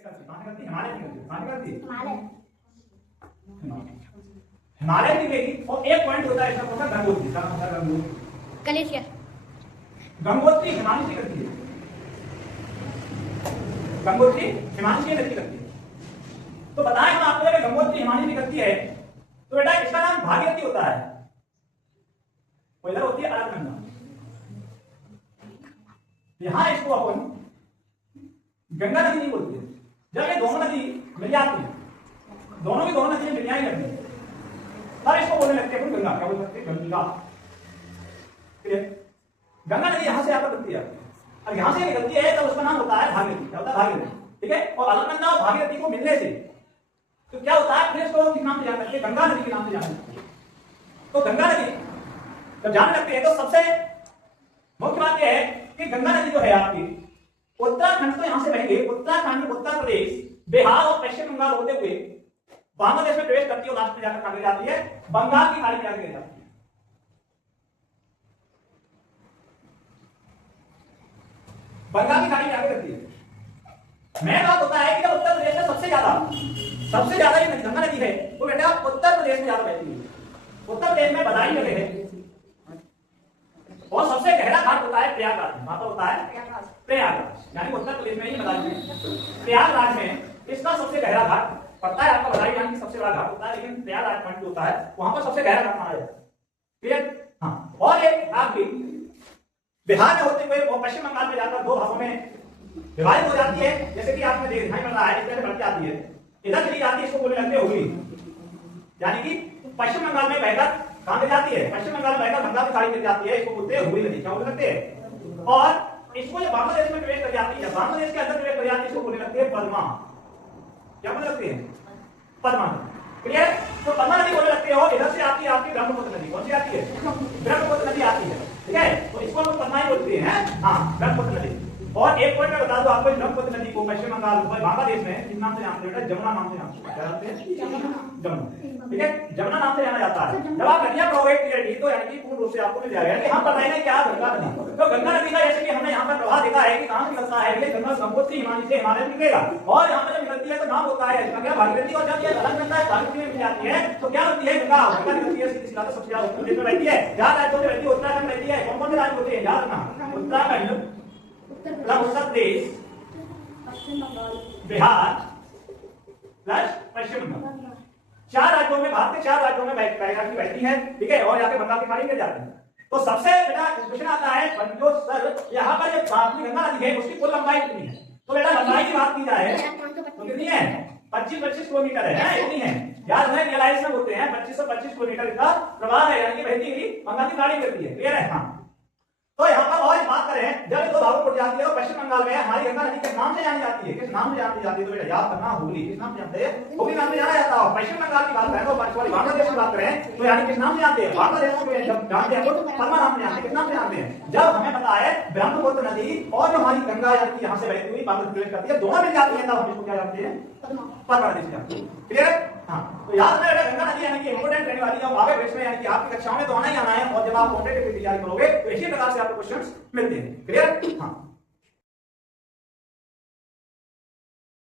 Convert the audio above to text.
हिमालय हिमालय की बेटी और एक पॉइंट होता है इसका होता है गंगोत्री। क्या होता है गंगोत्री? ग्लेशियर। गंगोत्री हिमालय से करती है, गंगोत्री हिमालय से नदी करती है। तो बताएं हम आपको कि गंगोत्री हिमालय से करती है तो बेटा इसका नाम भागीरथी होता है। पहले होती है अलकनंदा। यहां इसको अपन गंगा नदी नहीं बोलते। जब ये दोनों नदी मिल जाती है, दोनों की दोनों नदियां मिलने लगती है, तब इसको बोलने लगते हैं गंगा। क्या बोल सकते हैं? गंगा। गंगा नदी यहां से आकर बनती है और यहां से निकलती है तो उसका नाम होता है भागीरथी। क्या होता है? भागीरथी। ठीक है। और अलकनंदा और भागीरथी को मिलने से तो क्या होता है, फिर इसको किस नाम से जाना लगते हैं? गंगा नदी के नाम से जाना लगती है। तो गंगा नदी जब जाने लगती है तो सबसे मुख्य बात यह है कि गंगा नदी जो है आपकी उत्तराखंड तो यहां से बहेगी, उत्तराखंड, उत्तर प्रदेश, बिहार और पश्चिम बंगाल होते हुए बांग्लादेश में प्रवेश करती है और लास्ट में जाकर कहां जाती है? बंगाल की खाड़ी में जाकर जाती है। बंगाल की खाड़ी में जाकर करती है। मेन बात होता है कि जब उत्तर प्रदेश में सबसे ज्यादा ये गंगा नदी है तो बेटा उत्तर प्रदेश में ज्यादा बहती है। उत्तर प्रदेश में बदायूं जगह है और सबसे गहरा घाट होता है प्रयागराज। वहां पर होता है प्रयागराज, यानी उत्तर प्रदेश में ही बदायूं है। प्रयागराज में इसका सबसे गहरा घाट पड़ता है। आपका बदायूं यानी सबसे बड़ा घाट होता है, लेकिन प्रयागराज पॉइंट होता है वहां पर सबसे गहरा घाट माना जाता है। क्लियर? हाँ। और एक आपकी बिहार में होते हुए वो पश्चिम बंगाल में जाकर दो भागों में विभाजित हो जाती है। जैसे कि आपने दिखाई पड़ रहा है, इस तरह से बढ़ जाती है, इधर चली जाती है, इसको बोलने लगते हैं हुगली। यानी कि पश्चिम बंगाल में बहकर कहां पे जाती है? पश्चिम बंगाल में बहकर बंगाल की खाड़ी में जाती है, इसको बोलते हैं हुगली नदी। क्या बोल सकते हैं? और इसको जब बांग्लादेश में प्रवेश कर जाती है, बांग्लादेश के अंदर प्रवेश कर जाती है, इसको बोलने लगते हैं पद्मा। क्या बोल सकते हैं? पद्मा। क्लियर? तो पद्मा नदी बोलने लगते हो। इधर से आती है आपकी ब्रह्मपुत्र नदी। कौन सी आती है? ब्रह्मपुत्र नदी आती है। ठीक है, तो इसको हम पद्मा ही बोलते हैं। हाँ, ब्रह्मपुत्र नदी। और एक पॉइंट मैं बता दूं आपको, ब्रह्मपुत्र नदी को पश्चिम बंगाल बांग्लादेश में किस नाम से जानते हैं? जमुना नाम से जानते हैं। जमुना। ठीक है, जमुना नाम से जाना जाता है। जब आप नदियां कहोगे क्लियरली तो यानी कि पूर्ण रूप से आपको मिल जाएगा कि हम बताएंगे क्या गंगा नदी। तो गंगा नदी का जैसे कि हमने यहाँ पर प्रवाह देखा है कि कहां से निकलता है, ये गंगा गंगोत्री हिमालय से हिमालय निकलेगा और यहाँ पर जब निकलती है तो नाम होता है इसका क्या? भागीरथी। और जब ये अलकनंदा है भागीरथी में मिल जाती है तो क्या होती है? गंगा। गंगा निकलती है सीधी सीधा सबसे ज्यादा उत्तर प्रदेश में रहती है। चार राज्यों में रहती है, उत्तराखंड रहती है। कौन कौन से राज्य होते हैं याद रखना? उत्तराखंड, उत्तर प्रदेश, बिहार प्लस पश्चिम बंगाल। चार राज्यों में, भारत के चार राज्यों में बहती है। ठीक है, और जाके बंगाल की खाड़ी में जाती है। तो सबसे बेटा क्वेश्चन आता है जो सर यहाँ पर जो गंगा नदी है उसकी कुल लंबाई कितनी है? तो बेटा लंबाई की बात की जाए तो कितनी है? 25 किलोमीटर है। इतनी है, याद है, रियलाइज में बोलते हैं 25 किलोमीटर इसका प्रवाह है, यानी कि बहती हुई बंगाल की खाड़ी करती है। क्लियर है? हाँ। तो यहाँ पर और बात करें, जब दो भागों को जाती है और पश्चिम बंगाल में हमारी गंगा नदी किस नाम से जानी जाती है? किस नाम से जानी जाती है? तो बेटा याद करना, हुगली। किस नाम से जानते हैं? हुगली नाम से जाना जाता है। पश्चिम बंगाल की बात करें तो बांग्लादेश की बात करें तो यानी किस नाम से जानते हैं? बांग्लादेश को जब जानते हैं तो पद्मा नाम से जानते हैं। किस नाम से जानते हैं? जब हमें पता है ब्रह्मपुत्र नदी और जो हमारी गंगा यानी यहाँ से बहती हुई बांग्लादेश प्रवेश करती है, दोनों मिल जाती है, तब हम इसको क्या जानते हैं? पद्मा नदी से जानते हैं। क्लियर? हाँ। तो याद रखना गंगा नदी यानी कि इंपोर्टेंट रहने वाली है। आगे बैच में यानी कि आपकी कक्षाओं में तो आना ही आना है, और जब आप कॉम्पिटिटिव की तैयारी करोगे तो इसी प्रकार से आपको क्वेश्चंस मिलते हैं। क्लियर? हाँ।